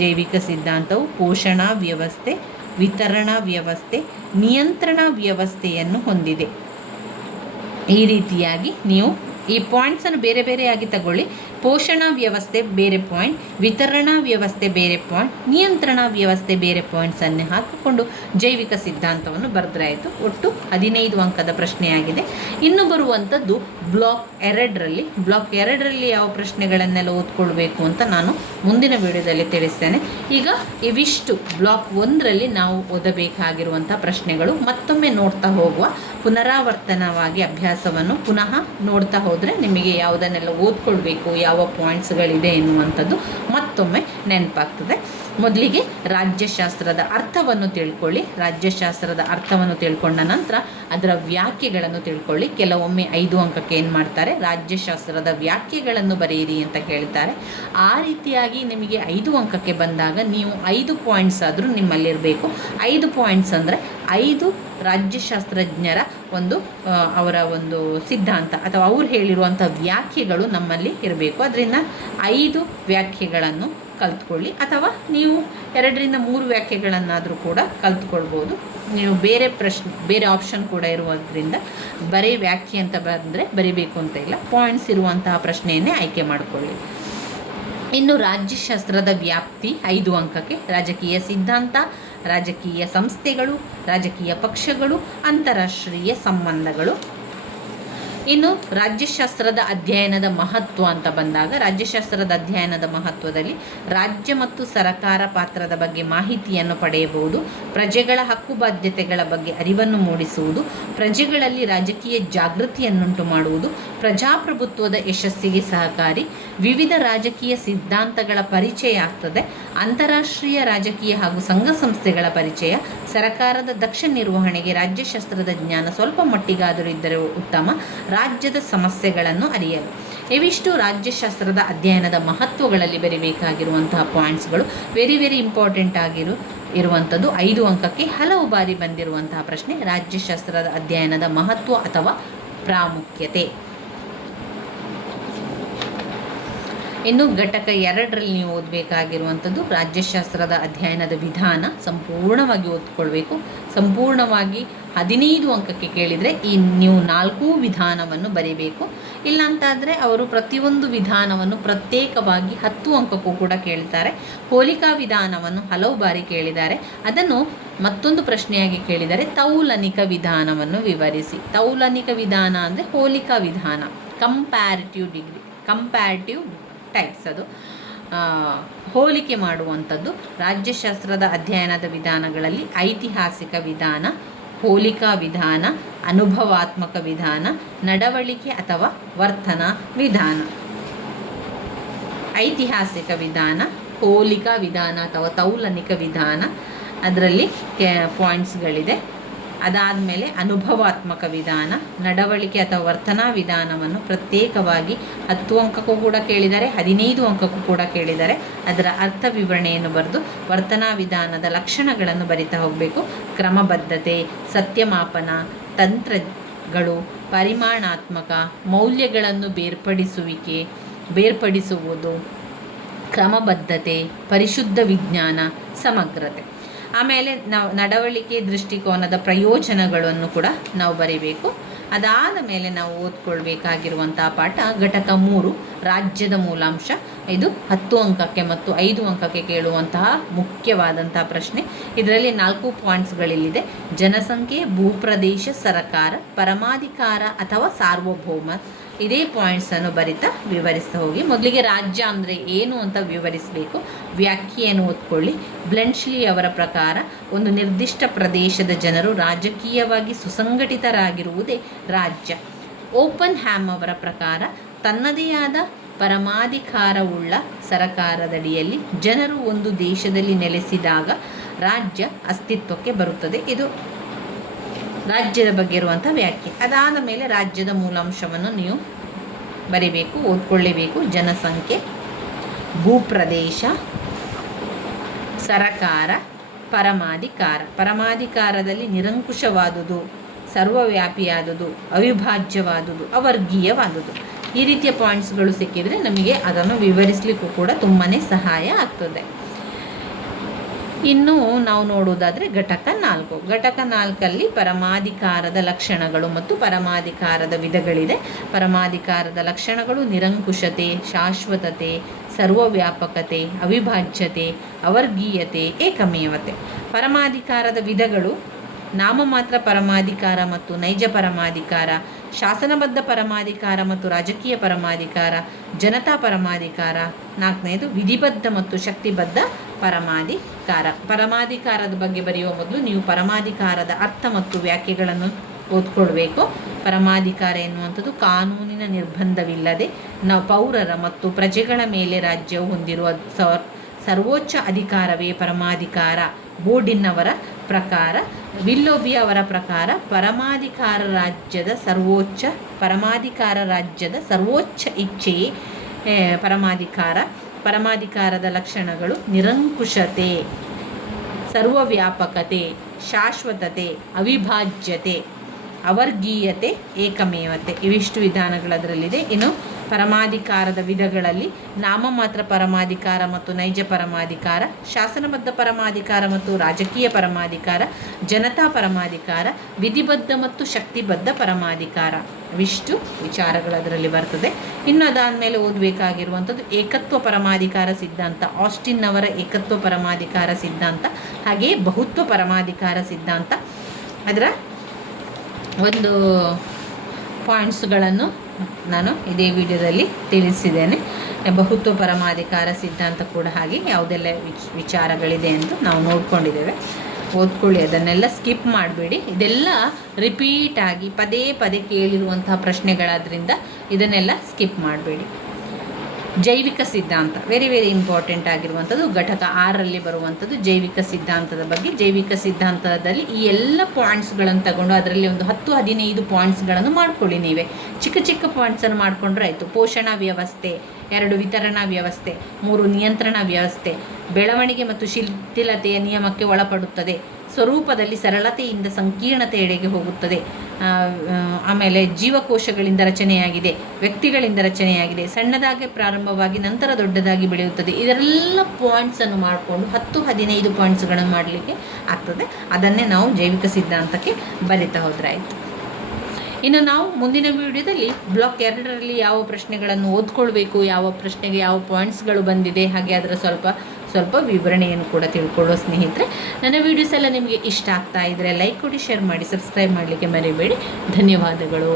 ಜೈವಿಕ ಸಿದ್ಧಾಂತವು ಪೋಷಣಾ ವ್ಯವಸ್ಥೆ, ವಿತರಣಾ ವ್ಯವಸ್ಥೆ, ನಿಯಂತ್ರಣ ವ್ಯವಸ್ಥೆಯನ್ನು ಹೊಂದಿದೆ. ಈ ರೀತಿಯಾಗಿ ನೀವು ಈ ಪಾಯಿಂಟ್ಸನ್ನು ಬೇರೆ ಬೇರೆಯಾಗಿ ತಗೊಳ್ಳಿ. ಪೋಷಣಾ ವ್ಯವಸ್ಥೆ ಬೇರೆ ಪಾಯಿಂಟ್, ವಿತರಣಾ ವ್ಯವಸ್ಥೆ ಬೇರೆ ಪಾಯಿಂಟ್, ನಿಯಂತ್ರಣ ವ್ಯವಸ್ಥೆ ಬೇರೆ ಪಾಯಿಂಟ್ಸನ್ನು ಹಾಕಿಕೊಂಡು ಜೈವಿಕ ಸಿದ್ಧಾಂತವನ್ನು ಬರೆದ್ರಾಯಿತು. ಒಟ್ಟು 15 ಅಂಕದ ಪ್ರಶ್ನೆಯಾಗಿದೆ. ಇನ್ನು ಬರುವಂಥದ್ದು ಬ್ಲಾಕ್ 2ರಲ್ಲಿ. ಬ್ಲಾಕ್ 2ರಲ್ಲಿ ಯಾವ ಪ್ರಶ್ನೆಗಳನ್ನೆಲ್ಲ ಓದ್ಕೊಳ್ಬೇಕು ಅಂತ ನಾನು ಮುಂದಿನ ವಿಡಿಯೋದಲ್ಲಿ ತಿಳಿಸ್ತೇನೆ. ಈಗ ಇವಿಷ್ಟು ಬ್ಲಾಕ್ 1ರಲ್ಲಿ ನಾವು ಓದಬೇಕಾಗಿರುವಂಥ ಪ್ರಶ್ನೆಗಳು. ಮತ್ತೊಮ್ಮೆ ನೋಡ್ತಾ ಹೋಗುವ, ಪುನರಾವರ್ತನವಾಗಿ ಅಭ್ಯಾಸವನ್ನು ಪುನಃ ನೋಡ್ತಾ ಹೋದರೆ ನಿಮಗೆ ಯಾವುದನ್ನೆಲ್ಲ ಓದ್ಕೊಳ್ಬೇಕು, ಯಾವ ಪಾಯಿಂಟ್ಸ್ಗಳಿದೆ ಎನ್ನುವಂಥದ್ದು ಮತ್ತೊಮ್ಮೆ ನೆನಪಾಗ್ತದೆ. ಮೊದಲಿಗೆ ರಾಜ್ಯಶಾಸ್ತ್ರದ ಅರ್ಥವನ್ನು ತಿಳ್ಕೊಳ್ಳಿ. ರಾಜ್ಯಶಾಸ್ತ್ರದ ಅರ್ಥವನ್ನು ತಿಳ್ಕೊಂಡ ನಂತರ ಅದರ ವ್ಯಾಖ್ಯೆಗಳನ್ನು ತಿಳ್ಕೊಳ್ಳಿ. ಕೆಲವೊಮ್ಮೆ 5 ಅಂಕಕ್ಕೆ ಏನು ಮಾಡ್ತಾರೆ, ರಾಜ್ಯಶಾಸ್ತ್ರದ ವ್ಯಾಖ್ಯೆಗಳನ್ನು ಬರೆಯಿರಿ ಅಂತ ಕೇಳ್ತಾರೆ. ಆ ರೀತಿಯಾಗಿ ನಿಮಗೆ 5 ಅಂಕಕ್ಕೆ ಬಂದಾಗ ನೀವು 5 ಪಾಯಿಂಟ್ಸ್ ಆದರೂ ನಿಮ್ಮಲ್ಲಿರಬೇಕು. 5 ಪಾಯಿಂಟ್ಸ್ ಅಂದರೆ 5 ರಾಜ್ಯಶಾಸ್ತ್ರಜ್ಞರ ಅವರ ಒಂದು ಸಿದ್ಧಾಂತ ಅಥವಾ ಅವ್ರು ಹೇಳಿರುವಂಥ ವ್ಯಾಖ್ಯೆಗಳು ನಮ್ಮಲ್ಲಿ ಇರಬೇಕು. ಅದರಿಂದ 5 ವ್ಯಾಖ್ಯೆಗಳನ್ನು ಕಲ್ತ್ಕೊಳ್ಳಿ, ಅಥವಾ ನೀವು 2-3 ವ್ಯಾಖ್ಯೆಗಳನ್ನಾದರೂ ಕೂಡ ಕಲ್ತ್ಕೊಳ್ಬೋದು. ನೀವು ಬೇರೆ ಆಪ್ಷನ್ ಕೂಡ ಇರುವುದರಿಂದ ಬರೀ ವ್ಯಾಖ್ಯೆ ಅಂತ ಬಂದರೆ ಬರಿಬೇಕು ಅಂತ ಇಲ್ಲ, ಪಾಯಿಂಟ್ಸ್ ಇರುವಂತಹ ಪ್ರಶ್ನೆಯನ್ನೇ ಆಯ್ಕೆ ಮಾಡಿಕೊಳ್ಳಿ. ಇನ್ನು ರಾಜ್ಯಶಾಸ್ತ್ರದ ವ್ಯಾಪ್ತಿ 5 ಅಂಕಕ್ಕೆ. ರಾಜಕೀಯ ಸಿದ್ಧಾಂತ, ರಾಜಕೀಯ ಸಂಸ್ಥೆಗಳು, ರಾಜಕೀಯ ಪಕ್ಷಗಳು, ಅಂತಾರಾಷ್ಟ್ರೀಯ ಸಂಬಂಧಗಳು. ಇನ್ನು ರಾಜ್ಯಶಾಸ್ತ್ರದ ಅಧ್ಯಯನದ ಮಹತ್ವ ಅಂತ ಬಂದಾಗ, ರಾಜ್ಯಶಾಸ್ತ್ರದ ಅಧ್ಯಯನದ ಮಹತ್ವದಲ್ಲಿ ರಾಜ್ಯ ಮತ್ತು ಸರಕಾರ ಪಾತ್ರದ ಬಗ್ಗೆ ಮಾಹಿತಿಯನ್ನು ಪಡೆಯಬಹುದು, ಪ್ರಜೆಗಳ ಹಕ್ಕು ಬಾಧ್ಯತೆಗಳ ಬಗ್ಗೆ ಅರಿವನ್ನು ಮೂಡಿಸುವುದು, ಪ್ರಜೆಗಳಲ್ಲಿ ರಾಜಕೀಯ ಜಾಗೃತಿಯನ್ನುಂಟು ಮಾಡುವುದು, ಪ್ರಜಾಪ್ರಭುತ್ವದ ಯಶಸ್ಸಿಗೆ ಸಹಕಾರಿ, ವಿವಿಧ ರಾಜಕೀಯ ಸಿದ್ಧಾಂತಗಳ ಪರಿಚಯ ಆಗ್ತದೆ, ಅಂತಾರಾಷ್ಟ್ರೀಯ ರಾಜಕೀಯ ಹಾಗೂ ಸಂಘ ಸಂಸ್ಥೆಗಳ ಪರಿಚಯ, ಸರಕಾರದ ದಕ್ಷ ನಿರ್ವಹಣೆಗೆ ರಾಜ್ಯಶಾಸ್ತ್ರದ ಜ್ಞಾನ ಸ್ವಲ್ಪ ಮಟ್ಟಿಗಾದರೂ ಇದ್ದರೆ ಉತ್ತಮ, ರಾಜ್ಯದ ಸಮಸ್ಯೆಗಳನ್ನು ಅರಿಯಲು. ಇವಿಷ್ಟು ರಾಜ್ಯಶಾಸ್ತ್ರದ ಅಧ್ಯಯನದ ಮಹತ್ವಗಳಲ್ಲಿ ಬರೀಬೇಕಾಗಿರುವಂತಹ ಪಾಯಿಂಟ್ಸ್ಗಳು. ವೆರಿ ಇಂಪಾರ್ಟೆಂಟ್ ಇರುವಂಥದ್ದು 5 ಅಂಕಕ್ಕೆ ಹಲವು ಬಾರಿ ಬಂದಿರುವಂತಹ ಪ್ರಶ್ನೆ, ರಾಜ್ಯಶಾಸ್ತ್ರದ ಅಧ್ಯಯನದ ಮಹತ್ವ ಅಥವಾ ಪ್ರಾಮುಖ್ಯತೆ. ಇನ್ನು ಘಟಕ 2ರಲ್ಲಿ ನೀವು ಓದಬೇಕಾಗಿರುವಂಥದ್ದು ರಾಜ್ಯಶಾಸ್ತ್ರದ ಅಧ್ಯಯನದ ವಿಧಾನ. ಸಂಪೂರ್ಣವಾಗಿ ಓದ್ಕೊಳ್ಬೇಕು. ಸಂಪೂರ್ಣವಾಗಿ 15 ಅಂಕಕ್ಕೆ ಕೇಳಿದರೆ ನೀವು 4 ವಿಧಾನವನ್ನು ಬರೀಬೇಕು. ಇಲ್ಲಾಂತಾದರೆ ಅವರು ಪ್ರತಿಯೊಂದು ವಿಧಾನವನ್ನು ಪ್ರತ್ಯೇಕವಾಗಿ 10 ಅಂಕಕ್ಕೂ ಕೂಡ ಕೇಳ್ತಾರೆ. ಹೋಲಿಕಾ ವಿಧಾನವನ್ನು ಹಲವು ಬಾರಿ ಕೇಳಿದ್ದಾರೆ. ಅದನ್ನು ಮತ್ತೊಂದು ಪ್ರಶ್ನೆಯಾಗಿ ಕೇಳಿದರೆ ತೌಲನಿಕ ವಿಧಾನವನ್ನು ವಿವರಿಸಿ. ತೌಲನಿಕ ವಿಧಾನ ಅಂದರೆ ಹೋಲಿಕಾ ವಿಧಾನ, ಕಂಪ್ಯಾರಿಟಿವ್ ಟೈಪ್ಸ್, ಅದು ಹೋಲಿಕೆ ಮಾಡುವಂಥದ್ದು. ರಾಜ್ಯಶಾಸ್ತ್ರದ ಅಧ್ಯಯನದ ವಿಧಾನಗಳಲ್ಲಿ ಐತಿಹಾಸಿಕ ವಿಧಾನ, ಹೋಲಿಕಾ ವಿಧಾನ, ಅನುಭವಾತ್ಮಕ ವಿಧಾನ, ನಡವಳಿಕೆ ಅಥವಾ ವರ್ತನಾ ವಿಧಾನ. ಐತಿಹಾಸಿಕ ವಿಧಾನ, ಹೋಲಿಕಾ ವಿಧಾನ ಅಥವಾ ತೌಲನಿಕ ವಿಧಾನ, ಅದರಲ್ಲಿ ಪಾಯಿಂಟ್ಸ್ಗಳಿದೆ. ಅದಾದಮೇಲೆ ಅನುಭವಾತ್ಮಕ ವಿಧಾನ, ನಡವಳಿಕೆ ಅಥವಾ ವರ್ತನಾ ವಿಧಾನವನ್ನು ಪ್ರತ್ಯೇಕವಾಗಿ 10 ಅಂಕಕ್ಕೂ ಕೂಡ ಕೇಳಿದ್ದಾರೆ, 15 ಅಂಕಕ್ಕೂ ಕೂಡ ಕೇಳಿದ್ದಾರೆ. ಅದರ ಅರ್ಥ ವಿವರಣೆಯನ್ನು ಬರೆದು ವರ್ತನಾ ವಿಧಾನದ ಲಕ್ಷಣಗಳನ್ನು ಬರಿತಾ ಹೋಗಬೇಕು. ಕ್ರಮಬದ್ಧತೆ, ಸತ್ಯಮಾಪನ, ತಂತ್ರಗಳು, ಪರಿಮಾಣಾತ್ಮಕ, ಮೌಲ್ಯಗಳನ್ನು ಬೇರ್ಪಡಿಸುವುದು, ಕ್ರಮಬದ್ಧತೆ, ಪರಿಶುದ್ಧ ವಿಜ್ಞಾನ, ಸಮಗ್ರತೆ. ಆಮೇಲೆ ನಾವು ನಡವಳಿಕೆ ದೃಷ್ಟಿಕೋನದ ಪ್ರಯೋಜನಗಳನ್ನು ಕೂಡ ನಾವು ಬರೀಬೇಕು. ಅದಾದ ಮೇಲೆ ನಾವು ಓದ್ಕೊಳ್ಬೇಕಾಗಿರುವಂತಹ ಪಾಠ ಘಟಕ 3 ರಾಜ್ಯದ ಮೂಲಾಂಶ. ಇದು 10 ಅಂಕಕ್ಕೆ ಮತ್ತು 5 ಅಂಕಕ್ಕೆ ಕೇಳುವಂತಹ ಮುಖ್ಯವಾದಂತಹ ಪ್ರಶ್ನೆ. ಇದರಲ್ಲಿ 4 ಪಾಯಿಂಟ್ಸ್ಗಳಿಲ್ಲಿದೆ. ಜನಸಂಖ್ಯೆ, ಭೂಪ್ರದೇಶ, ಸರಕಾರ, ಪರಮಾಧಿಕಾರ ಅಥವಾ ಸಾರ್ವಭೌಮ. ಇದೇ ಪಾಯಿಂಟ್ಸನ್ನು ಬರಿತಾ ವಿವರಿಸ್ತಾ ಹೋಗಿ. ಮೊದಲಿಗೆ ರಾಜ್ಯ ಅಂದರೆ ಏನು ಅಂತ ವಿವರಿಸಬೇಕು. ವ್ಯಾಖ್ಯೆಯನ್ನು ಓದ್ಕೊಳ್ಳಿ. ಬ್ಲೆಂಚ್ಲಿ ಅವರ ಪ್ರಕಾರ ಒಂದು ನಿರ್ದಿಷ್ಟ ಪ್ರದೇಶದ ಜನರು ರಾಜಕೀಯವಾಗಿ ಸುಸಂಘಟಿತರಾಗಿರುವುದೇ ರಾಜ್ಯ. ಓಪನ್ ಹ್ಯಾಮ್ ಅವರ ಪ್ರಕಾರ ತನ್ನದೇ ಆದ ಪರಮಾಧಿಕಾರವುಳ್ಳ ಸರಕಾರದಡಿಯಲ್ಲಿ ಜನರು ಒಂದು ದೇಶದಲ್ಲಿ ನೆಲೆಸಿದಾಗ ರಾಜ್ಯ ಅಸ್ತಿತ್ವಕ್ಕೆ ಬರುತ್ತದೆ. ಇದು ರಾಜ್ಯದ ಬಗ್ಗೆ ಇರುವಂಥ ವ್ಯಾಖ್ಯೆ. ಅದಾದ ಮೇಲೆ ರಾಜ್ಯದ ಮೂಲಾಂಶವನ್ನು ನೀವು ಬರಿಬೇಕು, ಓದ್ಕೊಳ್ಳೇಬೇಕು. ಜನಸಂಖ್ಯೆ, ಭೂಪ್ರದೇಶ, ಸರಕಾರ, ಪರಮಾಧಿಕಾರ. ಪರಮಾಧಿಕಾರದಲ್ಲಿ ನಿರಂಕುಶವಾದುದು, ಸರ್ವವ್ಯಾಪಿಯಾದುದು, ಅವಿಭಾಜ್ಯವಾದುದು, ಅವರ್ಗೀಯವಾದುದು. ಈ ರೀತಿಯ ಪಾಯಿಂಟ್ಸ್ಗಳು ಸಿಕ್ಕಿದರೆ ನಮಗೆ ಅದನ್ನು ವಿವರಿಸಲಿಕ್ಕೂ ಕೂಡ ತುಂಬಾ ಸಹಾಯ ಆಗ್ತದೆ. ಇನ್ನು ನಾವು ನೋಡುವುದಾದರೆ ಘಟಕ 4. ಘಟಕ 4ಅಲ್ಲಿ ಪರಮಾಧಿಕಾರದ ಲಕ್ಷಣಗಳು ಮತ್ತು ಪರಮಾಧಿಕಾರದ ವಿಧಗಳಿದೆ. ಪರಮಾಧಿಕಾರದ ಲಕ್ಷಣಗಳು ನಿರಂಕುಶತೆ, ಶಾಶ್ವತತೆ, ಸರ್ವವ್ಯಾಪಕತೆ, ಅವಿಭಾಜ್ಯತೆ, ಅವರ್ಗೀಯತೆ, ಏಕಮೇವತೆ. ಪರಮಾಧಿಕಾರದ ವಿಧಗಳು ನಾಮಮಾತ್ರ ಪರಮಾಧಿಕಾರ ಮತ್ತು ನೈಜ ಪರಮಾಧಿಕಾರ, ಶಾಸನಬದ್ಧ ಪರಮಾಧಿಕಾರ ಮತ್ತು ರಾಜಕೀಯ ಪರಮಾಧಿಕಾರ, ಜನತಾ ಪರಮಾಧಿಕಾರ. 4ನೇದು ವಿಧಿಬದ್ಧ ಮತ್ತು ಶಕ್ತಿಬದ್ಧ ಪರಮಾಧಿಕಾರ. ಪರಮಾಧಿಕಾರದ ಬಗ್ಗೆ ಬರೆಯುವ ಮೊದಲು ನೀವು ಪರಮಾಧಿಕಾರದ ಅರ್ಥ ಮತ್ತು ವ್ಯಾಖ್ಯೆಗಳನ್ನು ಓದ್ಕೊಳ್ಬೇಕು. ಪರಮಾಧಿಕಾರ ಎನ್ನುವಂಥದ್ದು ಕಾನೂನಿನ ನಿರ್ಬಂಧವಿಲ್ಲದೆ ನಾವು ಪೌರರ ಮತ್ತು ಪ್ರಜೆಗಳ ಮೇಲೆ ರಾಜ್ಯವು ಹೊಂದಿರುವ ಸರ್ವೋಚ್ಚ ಅಧಿಕಾರವೇ ಪರಮಾಧಿಕಾರ. ಬೋರ್ಡಿನ್ ಅವರ ಪ್ರಕಾರ, ವಿಲ್ಲೋಬಿ ಅವರ ಪ್ರಕಾರ ಪರಮಾಧಿಕಾರ ರಾಜ್ಯದ ಸರ್ವೋಚ್ಚ ಇಚ್ಛೆಯೇ ಪರಮಾಧಿಕಾರ. ಪರಮಾಧಿಕಾರದ ಲಕ್ಷಣಗಳು ನಿರಂಕುಶತೆ, ಸರ್ವವ್ಯಾಪಕತೆ, ಶಾಶ್ವತತೆ, ಅವಿಭಾಜ್ಯತೆ, ಅವರ್ಗೀಯತೆ, ಏಕಮೇವತೆ. ಇವಿಷ್ಟು ವಿಧಾನಗಳದರಲ್ಲಿದೆ. ಇನ್ನು ಪರಮಾಧಿಕಾರದ ವಿಧಗಳಲ್ಲಿ ನಾಮಮಾತ್ರ ಪರಮಾಧಿಕಾರ ಮತ್ತು ನೈಜ ಪರಮಾಧಿಕಾರ, ಶಾಸನಬದ್ಧ ಪರಮಾಧಿಕಾರ ಮತ್ತು ರಾಜಕೀಯ ಪರಮಾಧಿಕಾರ, ಜನತಾ ಪರಮಾಧಿಕಾರ, ವಿಧಿಬದ್ಧ ಮತ್ತು ಶಕ್ತಿಬದ್ಧ ಪರಮಾಧಿಕಾರ, ಇವಿಷ್ಟು ವಿಚಾರಗಳು ಅದರಲ್ಲಿ ಬರ್ತದೆ. ಇನ್ನು ಅದಾದಮೇಲೆ ಓದಬೇಕಾಗಿರುವಂಥದ್ದು ಏಕತ್ವ ಪರಮಾಧಿಕಾರ ಸಿದ್ಧಾಂತ, ಆಸ್ಟಿನ್ ಅವರ ಏಕತ್ವ ಪರಮಾಧಿಕಾರ ಸಿದ್ಧಾಂತ, ಹಾಗೆಯೇ ಬಹುತ್ವ ಪರಮಾಧಿಕಾರ ಸಿದ್ಧಾಂತ. ಅದರ ಒಂದು ಪಾಯಿಂಟ್ಸ್ಗಳನ್ನು ನಾನು ಇದೇ ವಿಡಿಯೋದಲ್ಲಿ ತಿಳಿಸಿದ್ದೇನೆ. ಬಹುತ್ವ ಪರಮಾಧಿಕಾರ ಸಿದ್ಧಾಂತ ಕೂಡ ಹಾಗೆ ಯಾವುದೆಲ್ಲ ವಿಚಾರಗಳಿದೆ ಎಂದು ನಾವು ನೋಡ್ಕೊಂಡಿದ್ದೇವೆ. ಓದ್ಕೊಳ್ಳಿ, ಅದನ್ನೆಲ್ಲ ಸ್ಕಿಪ್ ಮಾಡಬೇಡಿ. ಇದೆಲ್ಲ ರಿಪೀಟಾಗಿ ಪದೇ ಪದೇ ಕೇಳಿರುವಂತಹ ಪ್ರಶ್ನೆಗಳಾದ್ರಿಂದ ಇದನ್ನೆಲ್ಲ ಸ್ಕಿಪ್ ಮಾಡಬೇಡಿ. ಜೈವಿಕ ಸಿದ್ಧಾಂತ ವೆರಿ ಇಂಪಾರ್ಟೆಂಟ್ ಆಗಿರುವಂಥದ್ದು, ಘಟಕ 6ರಲ್ಲಿ ಬರುವಂಥದ್ದು ಜೈವಿಕ ಸಿದ್ಧಾಂತದ ಬಗ್ಗೆ. ಜೈವಿಕ ಸಿದ್ಧಾಂತದಲ್ಲಿ ಈ ಎಲ್ಲ ಪಾಯಿಂಟ್ಸ್ಗಳನ್ನು ತಗೊಂಡು ಅದರಲ್ಲಿ ಒಂದು 10-15 ಪಾಯಿಂಟ್ಸ್ಗಳನ್ನು ಮಾಡ್ಕೊಳ್ಳಿ. ನೀವೇ ಚಿಕ್ಕ ಚಿಕ್ಕ ಪಾಯಿಂಟ್ಸನ್ನು ಮಾಡಿಕೊಂಡ್ರೆ ಆಯಿತು. ಪೋಷಣಾ ವ್ಯವಸ್ಥೆ, 2 ವಿತರಣಾ ವ್ಯವಸ್ಥೆ, 3 ನಿಯಂತ್ರಣ ವ್ಯವಸ್ಥೆ, ಬೆಳವಣಿಗೆ ಮತ್ತು ಶಿಥಿಲತೆಯ ನಿಯಮಕ್ಕೆ ಒಳಪಡುತ್ತದೆ, ಸ್ವರೂಪದಲ್ಲಿ ಸರಳತೆಯಿಂದ ಸಂಕೀರ್ಣತೆಯೆಡೆಗೆ ಹೋಗುತ್ತದೆ, ಆಮೇಲೆ ಜೀವಕೋಶಗಳಿಂದ ರಚನೆಯಾಗಿದೆ, ವ್ಯಕ್ತಿಗಳಿಂದ ರಚನೆಯಾಗಿದೆ, ಸಣ್ಣದಾಗಿ ಪ್ರಾರಂಭವಾಗಿ ನಂತರ ದೊಡ್ಡದಾಗಿ ಬೆಳೆಯುತ್ತದೆ. ಇದರೆಲ್ಲ ಪಾಯಿಂಟ್ಸನ್ನು ಮಾಡಿಕೊಂಡು 10-15 ಪಾಯಿಂಟ್ಸ್ಗಳನ್ನು ಮಾಡಲಿಕ್ಕೆ ಆಗ್ತದೆ. ಅದನ್ನೇ ನಾವು ಜೈವಿಕ ಸಿದ್ಧಾಂತಕ್ಕೆ ಬರಿತಾ ಹೋದ್ರೆ ಆಯಿತು. ಇನ್ನು ನಾವು ಮುಂದಿನ ವಿಡಿಯೋದಲ್ಲಿ ಬ್ಲಾಕ್ 2ರಲ್ಲಿ ಯಾವ ಪ್ರಶ್ನೆಗಳನ್ನು ಓದ್ಕೊಳ್ಬೇಕು, ಯಾವ ಪ್ರಶ್ನೆಗೆ ಯಾವ ಪಾಯಿಂಟ್ಸ್ಗಳು ಬಂದಿದೆ, ಹಾಗೆ ಅದರ ಸ್ವಲ್ಪ ವಿವರಣೆಯನ್ನು ಕೂಡ ತಿಳ್ಕೊಳ್ಳೋ ಸ್ನೇಹಿತರೆ. ನನ್ನ ವೀಡಿಯೋಸ್ ಎಲ್ಲ ನಿಮಗೆ ಇಷ್ಟ ಆಗ್ತಾ ಇದ್ದರೆ ಲೈಕ್ ಕೊಡಿ, ಶೇರ್ ಮಾಡಿ, ಸಬ್ಸ್ಕ್ರೈಬ್ ಮಾಡಲಿಕ್ಕೆ ಮರಿಬೇಡಿ. ಧನ್ಯವಾದಗಳು.